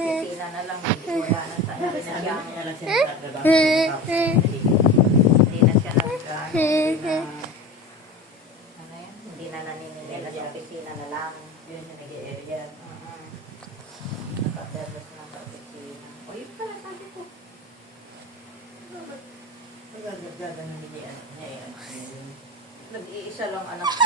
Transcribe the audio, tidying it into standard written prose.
Opisina na lang, wala na sa inasyang. Hindi na siya ano yan? Hindi na naninigila sa opisina na lang. Yun yung nag-area. Nakaperlos na sa opisina. O yun pala, sabi ko. Nagagagagan na niya yan. Nag-iisa lang anak ko.